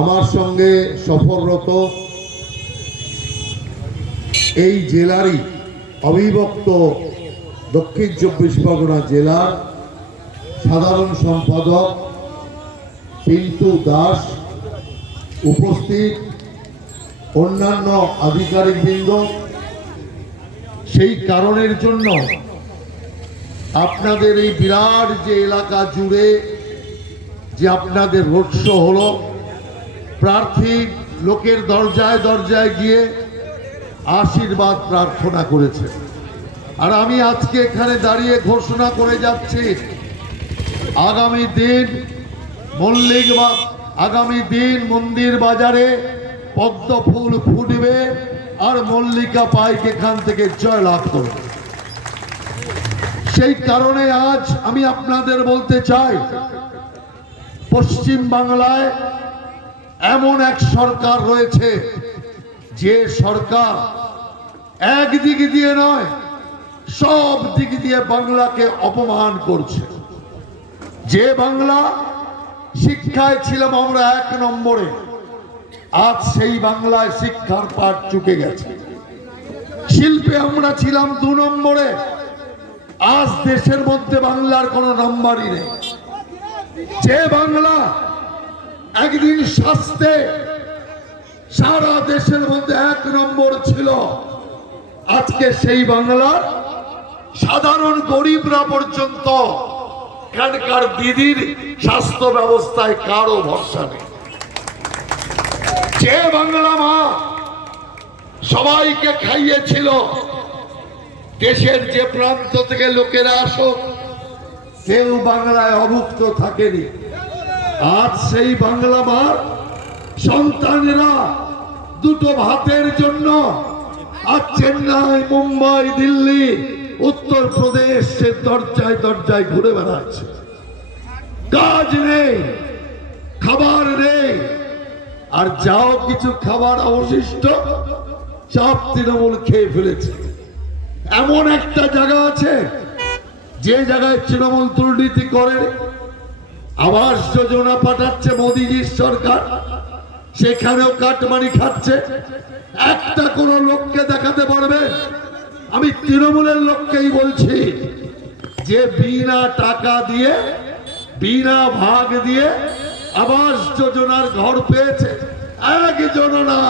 আমার সঙ্গে সফররত এই জেলারই অবিভক্ত দক্ষিণ 24 পরগনা জেলার সাধারণ সম্পাদক পিন্টু দাস, উপস্থিত অন্যান্য আধিকারিকবৃন্দ, সেই কারণের জন্য আপনাদের এই বিরাট যে এলাকা জুড়ে যে আপনাদের রোড শো হলো, প্রার্থী লোকের দরজায় দরজায় গিয়ে আশীর্বাদ প্রার্থনা করেছে। আর আমি আজকে এখানে দাঁড়িয়ে ঘোষণা করে যাচ্ছি, আগামী দিন মন্দির বাজারে পদ্ম ফুল ফুটবে আর মল্লিকা পাইক এখান থেকে জয়লাভ করবে। সেই কারণে আজ আমি আপনাদের বলতে চাই, পশ্চিম বাংলায় এমন এক সরকার রয়েছে যে সরকার একদিক দিয়ে নয়, সব দিক দিয়ে বাংলাকে অপমান করছে। যে বাংলা শিক্ষায় ছিলাম আমরা 1 নম্বরে, আজ সেই বাংলায় শিক্ষার পাঠ চুকে গেছে। শিল্পে আমরা ছিলাম 2 নম্বরে, আজ দেশের মধ্যে বাংলার কোনো নাম্বারই নেই। যে বাংলা একদিন স্বাস্থ্যে সারা দেশের মধ্যে 1 নম্বর ছিল, আজকে সেই বাংলার সাধারণ গরিবরা পর্যন্ত এখানকার দিদির স্বাস্থ্য ব্যবস্থায় কারো ভরসা নেই। যে বাংলা মা সবাইকে খাইয়েছিল, দেশের যে প্রান্ত থেকে লোকেরা আসুক কেউ বাংলায় অভুক্ত থাকেনি, আজ সেই বাংলা মার সন্তানেরা 2টো ভাতের জন্য আজ চেন্নাই, মুম্বাই, দিল্লি, উত্তরপ্রদেশের দরজায় দরজায় ঘুরে বেড়াচ্ছে। কাজ নেই, খাবার নেই, আর যাও কিছু খাবার অবশিষ্ট সব তৃণমূল খেয়ে ফেলেছে। এমন একটা জায়গা আছে যে জায়গায় তৃণমূল দুর্নীতি করে, আবাস যোজনা পাঠাচ্ছে মোদিজির সরকার, সেখানেও কাটমানি খাচ্ছে। একটা কোন লোককে দেখাতে পারবে? আমি তৃণমূলের লোককেই বলছি যে বিনা টাকা দিয়ে, বিনা ভাগ দিয়ে আবাস যোজনার ঘর পেয়েছে একজন না,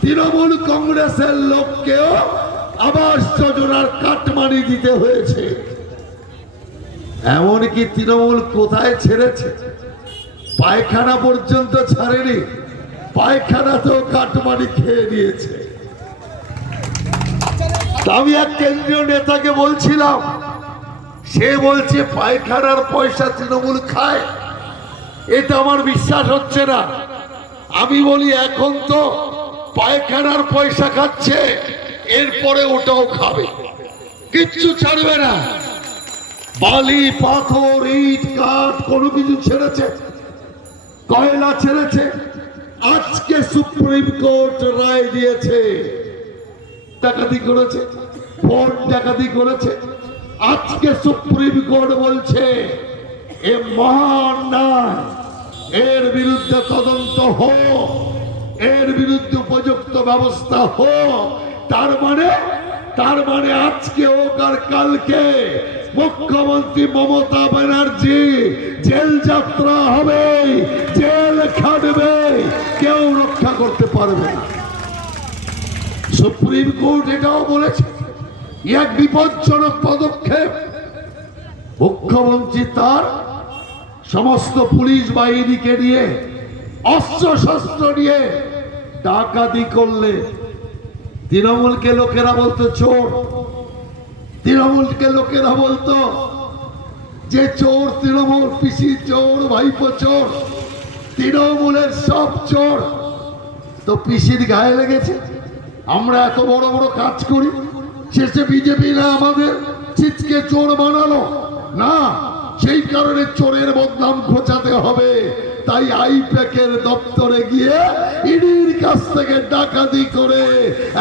তৃণমূল কংগ্রেসের লোককেও আবাস যোজনার কাটমানি দিতে হয়েছে। এমনকি তৃণমূল কোথায় ছেড়েছে, পায়খানা পর্যন্ত ছাড়েনি, পায়খানাতেও কাটমানি খেয়ে নিয়েছে। আমি এক কেন্দ্রীয় নেতাকে বলছিলাম, সে বলছে পায়খানার পয়সা তৃণমূল খায়, এটা আমার বিশ্বাস হচ্ছে না। আমি বলি এখন তো পায়খানার পয়সা খাচ্ছে, এরপরে ওটাও খাবে, কিচ্ছু ছাড়বে না। বালি, পাথর, ইট, কাঠ কোনো কিছু ছেড়েছে, কয়লা ছেড়েছে। আজকে সুপ্রিম কোর্ট রায় দিয়েছে, ডাকাতি করেছে, ভোট ডাকাতি করেছে। আজকে সুপ্রিম কোর্ট বলছে এ মহা অন্যায়, এর বিরুদ্ধে তদন্ত হোক, এর বিরুদ্ধে উপযুক্ত ব্যবস্থা হোক। তার মানে আজকে হোক আর কালকে মুখ্যমন্ত্রী মমতা ব্যানার্জি জেল যাত্রা হবে, জেল খাটবে, কেউ রক্ষা করতে পারবে না। সুপ্রিম কোর্ট এটাও বলেছে এক বিপজ্জনক পদক্ষেপ। মুখ্যমন্ত্রী তার সমস্ত পুলিশ বাহিনীকে নিয়ে, অস্ত্র শস্ত্র নিয়ে ডাকাতি করলে তৃণমূলকে লোকেরা বলতো চোর, তৃণমূলকে লোকেরা বলতো যে চোর তৃণমূল, পিসি চোর, ভাইপো চোর, তৃণমূলের সব চোর। তো পিসির গায়ে লেগেছে, আমরা এত বড় বড় কাজ করি, শেষে বিজেপি না আমাদের চিৎকে চোর বানালো না। সেই কারণে চোরের বদনাম ঘোচাতে হবে, তাই আইপ্যাকের দপ্তরে গিয়ে ইডির কাছ থেকে ডাকাতি করে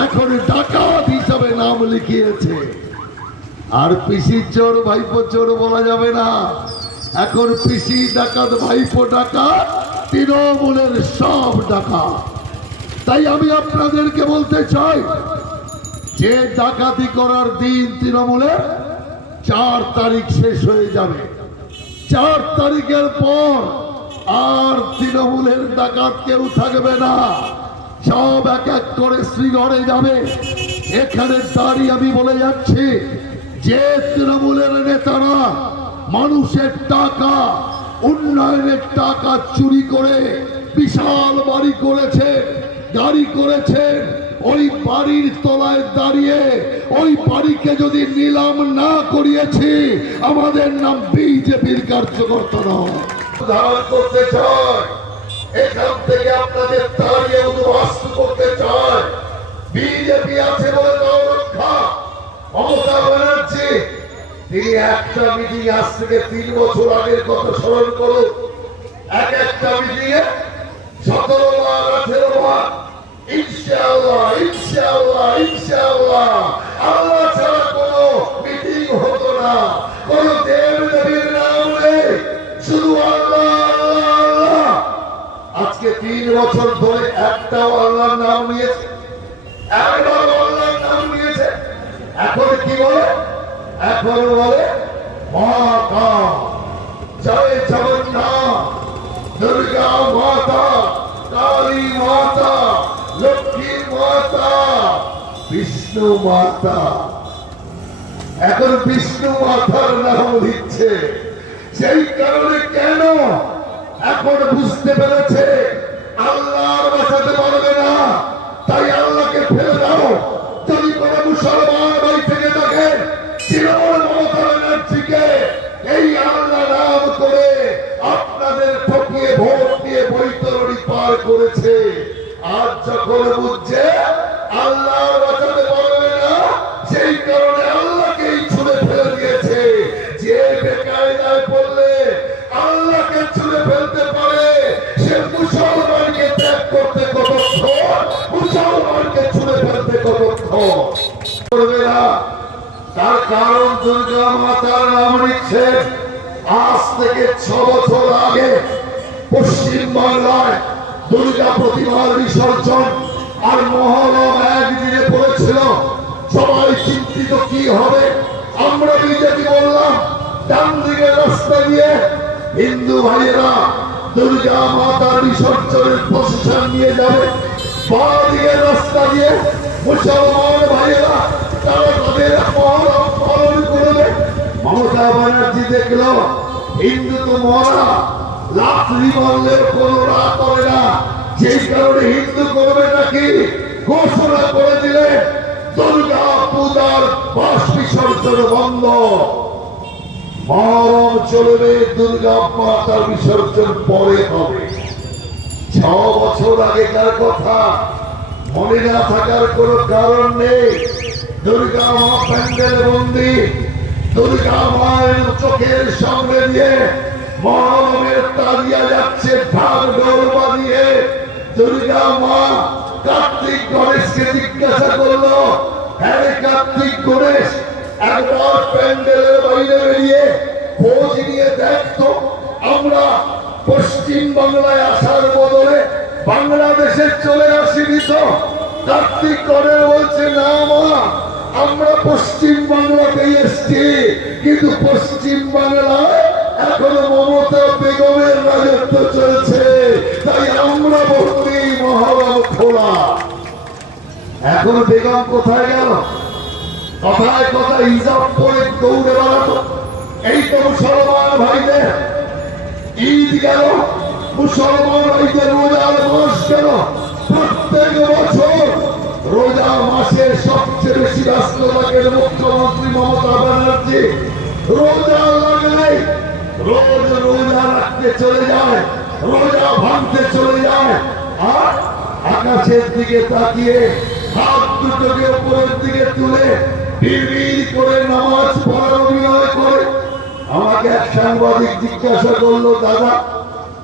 এখন ডাকাত হিসাবে নাম লিখিয়েছে। আর পিসি চোর, ভাইপো চোর বলা যাবে না, এখন পিসি ডাকাত, ভাইপো ডাকাত, তৃণমূলের সব ডাকাত। তাই আমি আপনাদেরকে বলতে চাই, যে ডাকাতি করার দিন তৃণমূলের 4 তারিখ শেষ হয়ে যাবে। 4 তারিখের পর আর তৃণমূলের ডাকাত কেউ থাকবে না, সব এক এক করে শ্রীগড়ে যাবে। এখানে দাঁড়িয়ে আমি বলে যাচ্ছি, যে তৃণমূলের নেতারা মানুষের টাকা, উন্নয়নের টাকা চুরি করে বিশাল বাড়ি করেছে, গাড়ি করেছেন, ওই বাড়ির তলায় দাঁড়িয়ে ওই বাড়িকে যদি নিলাম না করিয়েছি, আমাদের নাম বিজেপির কার্যকর্তা নয়। ধারণ করতে চাই, এখান থেকে আপনাদের দাঁড়িয়ে উদ্বাস্ত করতে চাই। বিজেপি আছে বলে রক্ষা। মমতা ব্যানার্জি তিনি একটা মিটিং আজ থেকে 3 বছর আগের কথা স্মরণ করুন। এক একটা মিটিংয়ে 17 বার 18 বার ইনশাআল্লাহ ইনশাআল্লাহ ইনশাআল্লাহ আল্লাহ ছাড়া কোনো মিটিং হতো না। কোন দেব দেবীর নাম নেই, শুধু আল্লাহ আল্লাহ। আজকে 3 বছর ধরে একটাও আল্লাহর নাম নিয়েছে, একবার আল্লাহর নাম নিয়েছে। এখন কি বলে? এখন বলে মাতা, জয় জগন্নাথ, দুর্গা মাতা, কালী মাতা, লক্ষ্মী মাতা, বিষ্ণু মাতা। এখন বিষ্ণু মাতার নাম দিচ্ছে। সেই কারণে কেন এখন বুঝতে পেরেছে আল্লাহ বাঁচাতে পারবে না, তাই আল্লাহকে ফেলে দাও। যদি কোনো মুসলমান বাড়ি থেকে থাকে, তৃণমূল মমতা ব্যানার্জিকে এই আল্লাহ নাম করে আপনাদের ঠকিয়ে ভোট দিয়ে বৈতরণী পার করেছে। আজ যখন বুঝছে আল্লাহ বাঁচাতে পারবে না, সেই কারণে আল্লাহকেই ছুঁড়ে ফেলে দিয়েছে। যে বেকায়দায় পড়লে আল্লাহকে ছুঁড়ে ফেলতে পারে, সে মুসলমানকে ত্যাগ করতে কতক্ষণ, মুসলমানকে ছুঁড়ে ফেলতে কতক্ষণ করবে না। তার কারণ দুর্গা মাতার নাম নিচ্ছে। আজ থেকে 6 বছর আগে পশ্চিম বাংলায় দুর্গা প্রতিমার বিসর্জন আর মহরম একদিনে পড়েছিল। সবাই চিন্তিত কি হবে। আমরা বিজেপি বললাম, ডান দিকে রাস্তা দিয়ে হিন্দু ভাইয়েরা দুর্গা মাতার বিসর্জনের প্রসেশন নিয়ে যাবে, বাঁ দিকে রাস্তা দিয়ে মুসলমান ভাইয়েরা তারা তাদের মহরম পালন করবে। মমতা ব্যানার্জি দেখলো হিন্দু তো মরা, লাঠি মারলেও কোনো রাগ করে না, সেই কারণে হিন্দু করবে নাকি ঘোষণা করে দিলে দুর্গা পূজার বাস বিসর্জন বন্ধ, মহরম চলবে, দুর্গা মাতার বিসর্জন পরে হবে। 6 বছর আগেকার কথা মনে না থাকার কোনো কারণ নেই। দুর্গা মা প্যান্ডেল বন্দি, দুর্গা মায়ের চোখের সামনে দিয়ে মহরমের তালিয়া যাচ্ছে ঢাক ঢোল বাজিয়ে। দুর্গা মা কার্তিক গণেশকে জিজ্ঞাসা করলো, হ্যাঁ কার্তিক গণেশ, একবার প্যান্ডেলের বাইরে বেরিয়ে খোঁজ নিয়ে দেখতো আমরা পশ্চিম বাংলায় আসার বদলে বাংলাদেশে চলে আসিনি তো? কার্তিক গণেশ বলছে, না মা, আমরা পশ্চিম বাংলাতেই এসছি, কিন্তু পশ্চিম বাংলায় এখনো মমতা বেগমের রাজত্ব চলছে, তাই আমরা বলছি মহরম খোলা। এখন বেগম কোথায় গেল? কথায় কথা হিসাব করে দৌড়ে বেড়াতো। এই তো মুসলমান ভাইদের ঈদ গেল, মুসলমান ভাইদের রোজার মাস গেল। প্রত্যেক বছর রোজা মাসে সবচেয়ে বেশি ব্যস্ত থাকেন মুখ্যমন্ত্রী মমতা ব্যানার্জি। রোজা লাগলে রোজ রোজা রাখতে চলে যায়, রোজা ভাঙতে চলে যায়, আর আকাশের দিকে তাকিয়ে হাত দুটোকে উপরের দিকে তুলে বিড়বিড় করে নামাজ পড়ার অভিনয় করে। আমাকে এক সাংবাদিক জিজ্ঞাসা করলো, দাদা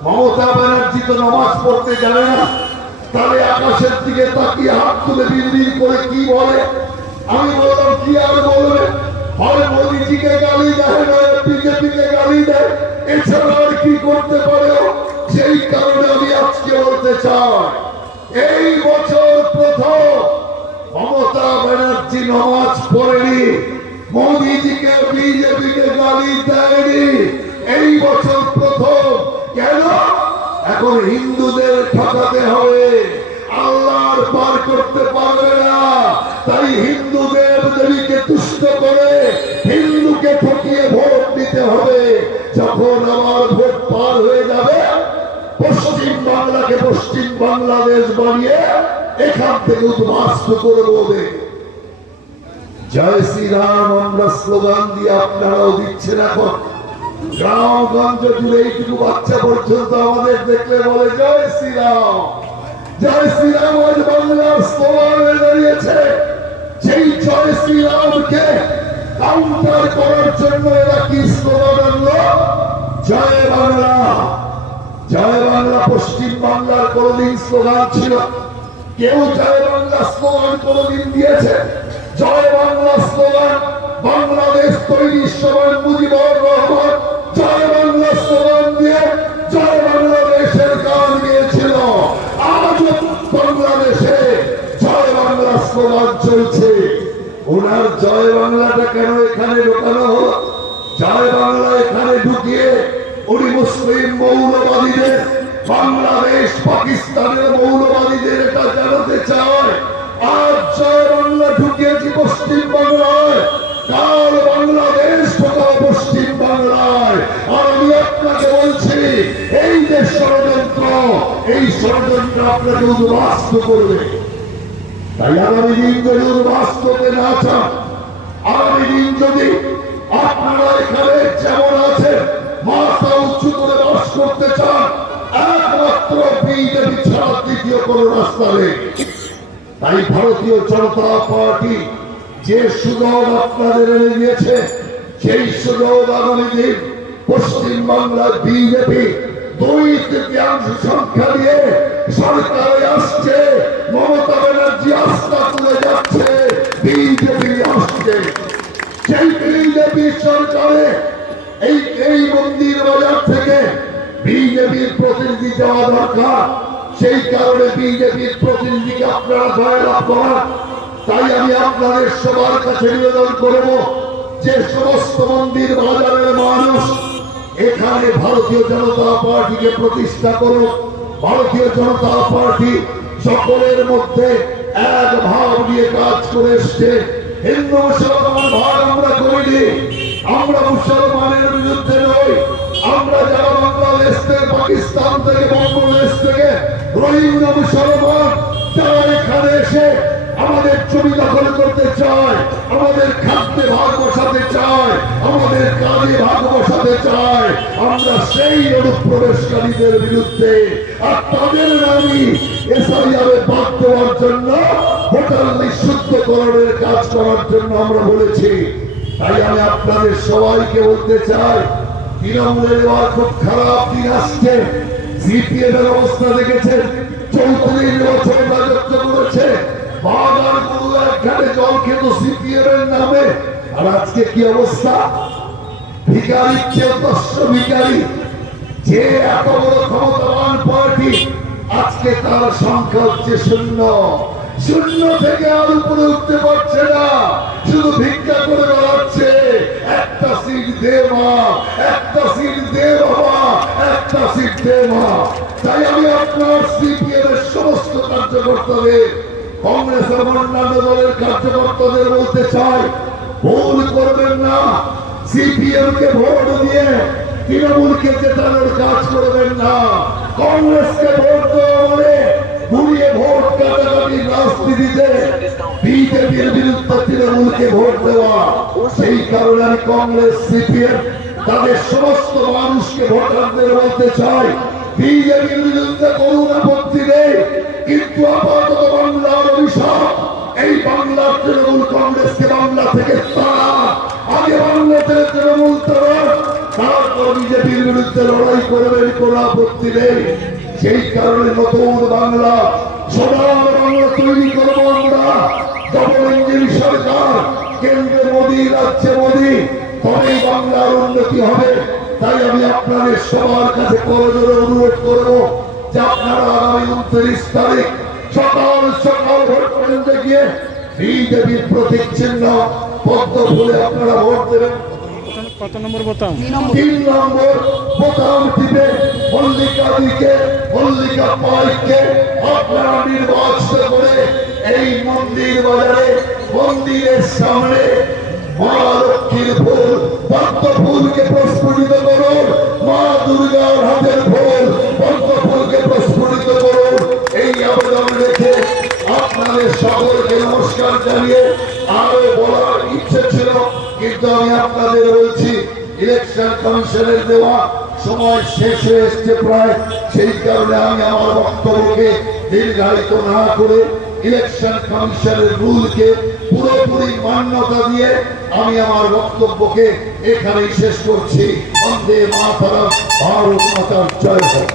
মমতা ব্যানার্জি তো নামাজ পড়তে জানে না, তাহলে আকাশের দিকে তাকিয়ে হাত তুলে বিড়বিড় করে কি বলে? আমি বললাম, কি আর বলবে, হয় মোদীজিকে গালি দেয়, নয় বিজেপিকে গালি দেয়, এছাড়া আর কি করতে পারে? সেই কারণে আমি আজকে বলতে চাই, এই বছর প্রথম মমতা ব্যানার্জি নামাজ পড়েনি, মোদীজিকে বিজেপিকে গালি দেয়নি, এই বছর প্রথম। কেন? এখন হিন্দুদের ঠকাতে হবে, আল্লাহর পার করতে পারবে না, তাই হিন্দু দেব দেবীকে তুষ্ট করে হিন্দুকে ঠকিয়ে ভোট দিতে হবে। যখন আমার ভোট পার হয়ে যাবে, পশ্চিম বাংলাকে পশ্চিম বাংলাদেশ বানিয়ে এখান থেকে উদ্বাস্ত করে বলবে। জয় শ্রীরাম আমরা স্লোগান দিয়ে আপনারাও দিচ্ছেন। এখন গ্রামগঞ্জ জুড়ে এইটুকু বাচ্চা পর্যন্ত আমাদের দেখলে বলে জয় শ্রীরাম, জয় শ্রীরাম। আজ বাংলার স্লোগান হয়ে দাঁড়িয়েছে। সেই জয় শ্রীরামকে কাউন্টার করার জন্য এরা কি স্লোগান আনলো? জয় বাংলা, জয় বাংলা। পশ্চিম বাংলার কোনদিন স্লোগান ছিল? কেউ জয় বাংলা স্লোগান কোনদিন দিয়েছে? জয় বাংলা স্লোগান বাংলাদেশ তৈরির সময় মুজিবুর রহমান জয় বাংলা স্লোগান দিয়ে জয় বাংলাদেশের গান গিয়েছিল। আজ বাংলাদেশে জয় বাংলা স্লোগান চলছে। ওনার জয় বাংলাটা কেন এখানে ঢোকানো হলো? জয় বাংলা এখানে ঢুকিয়ে উনি মুসলিম মৌলবাদীদের, বাংলাদেশ পাকিস্তানের মৌলবাদীদের এটা জানাতে চায় আজ জয় বাংলা ঢুকিয়েছি পশ্চিম বাংলায়, কাল বাংলাদেশ ঢোকাও পশ্চিম বাংলায়। আর আমি আপনাকে বলছি, এই যে ষড়যন্ত্র, এই ষড়যন্ত্র আপনাকে উদ্বাস্ত করবে। তাই আগামী দিন যদি উদ্বাস্তকে না চান, আগামী দিন যদি আপনারা এখানে যেমন আছে মাথা উঁচু করে বাস করতে চান, একমাত্র বিজেপি ছাড়া দ্বিতীয় কোন রাস্তা নেই। তাই ভারতীয় জনতা পার্টি যে সুযোগ আপনাদের এনে দিয়েছে, সেই সুযোগ আগামী দিন পশ্চিম বাংলার বিজেপি 2/3 সংখ্যা দিয়ে সরকারে আসছে। মমতা ব্যানার্জি আস্থা তুলে যাচ্ছে, বিজেপি আসছে। সেই বিজেপি সরকারে এই মন্দির বাজার থেকে বিজেপির প্রতিনিধি যাওয়া দরকার। সেই কারণে বিজেপির প্রতিনিধিকে আপনারা জয়লাভ করান। তাই আমি আপনাদের সবার কাছে নিবেদন করব যে সমস্ত মন্দির বাজারের মানুষ এখানে ভারতীয় জনতা পার্টিকে প্রতিষ্ঠা করুন। ভারতীয় জনতা পার্টি সকলের মধ্যে এক ভাব নিয়ে কাজ করে এসছে। হিন্দু মুসলমান ভাগ আমরা করিনি, আমরা মুসলমানের বিরুদ্ধে নই। আমরা যারা বাংলাদেশ থেকে, পাকিস্তান থেকে, বাংলাদেশ থেকে রোহিঙ্গা মুসলমান যারা এখানে এসে আমাদের জমি দখল করতে চায়, আমাদের খাদ্যে ভাগ বসাতে চায়, আমাদের কাজে ভাগ বসাতে চায়, আমরা সেই অনুপ্রবেশকারীদের বিরুদ্ধে আর তাদের নামই এসআইআরে বাদ দেওয়ার জন্য, ভোটার নিষিদ্ধকরণের কাজ করার জন্য আমরা বলেছি। তাই আমি আপনাদের সবাইকে বলতে চাই, তৃণমূলের এবার খুব খারাপ দিন আসছে। সিপিএম এর অবস্থা দেখেছেন, 34 বছর রাজত্ব করেছে, বাগান গরু একখানে জল খেত সিপিএম এর নামে। আর আজকে কি অবস্থা? ভিখারির চেয়ে দস্য ভিখারি। যে এত বড় ক্ষমতাবান পার্টি, আজকে তার সংখ্যা হচ্ছে 0। 0 থেকে আর উপরে উঠতে পারছে না, শুধু ভিক্ষা করে বেড়াচ্ছে। একটা সিট দে মা, একটা সিট দে বাবা, একটা সিট দে মা। তাই আমি আপনার সিপিএম এর সমস্ত কার্যকর্তাদের, কংগ্রেস এবং অন্যান্য দলের কার্যকর্তাদের বলতে চাই, ভুল করবেন না। সিপিএম কে ভোট দিয়ে তৃণমূলকে জেতানোর কাজ করবেন না। কংগ্রেসকে ভোট দেওয়া মানে ঘুরিয়ে ভোট কাটাকাটি রাজনীতিতে বিজেপির বিরুদ্ধে তৃণমূলকে ভোট দেওয়া। সেই কারণে আমি কংগ্রেস, সিপিএম তাদের সমস্ত মানুষকে, ভোটারদের বলতে চাই, বিজেপির বিরুদ্ধে করুণ আপত্তি নেই, কিন্তু আপাতত বাংলার অভিশাপ, এই বাংলার তৃণমূল কংগ্রেসকে বাংলা থেকে তারা, আগে বাংলা থেকে তৃণমূল তারা, তারপর বিজেপির বিরুদ্ধে লড়াই করবেন, কোনো আপত্তি নেই। সেই কারণে নতুন বাংলা, সোনার বাংলা তৈরি করবো আমরা। ডবল ইঞ্জিন সরকার, কেন্দ্রে মোদী, রাজ্যে মোদী, তবেই বাংলার উন্নতি হবে। তাই আমি আপনাদের সবার কাছে করজোড়ে অনুরোধ করবো যে আপনারা আগামী 29 তারিখ সকাল সকাল ভোট কেন্দ্রে গিয়ে বিজেপির প্রতীক চিহ্ন পদ্ম ফুলে আপনারা ভোট দেবেন। কত নম্বর বোতাম? 3 নম্বর বোতাম টিপে মল্লিকা পাইককে আপনারা নির্বাচিত করে এই মন্দির বাজারে মন্দিরের সামনে মা লক্ষ্মীর ফুল পদ্ম ফুলকে প্রস্ফুটিত করুন, মা দুর্গার হাতের ফুল পদ্ম ফুলকে প্রস্ফুটিত করুন। এই আবেদন রেখে আপনাদের সকলকে নমস্কার জানিয়ে আরো বলার ইচ্ছে ছিল, কিন্তু আমি আপনাদের বলছি ইলেকশন কমিশনের দেওয়া সময় শেষ হয়ে এসছে প্রায়। সেই কারণে আমি আমার বক্তব্যকে দীর্ঘায়িত না করে ইলেকশন কমিশনের রুলকে পুরোপুরি মান্যতা দিয়ে আমি আমার বক্তব্যকে এখানেই শেষ করছি। বন্দে মাতরম, ভারত মাতার জয় হোক।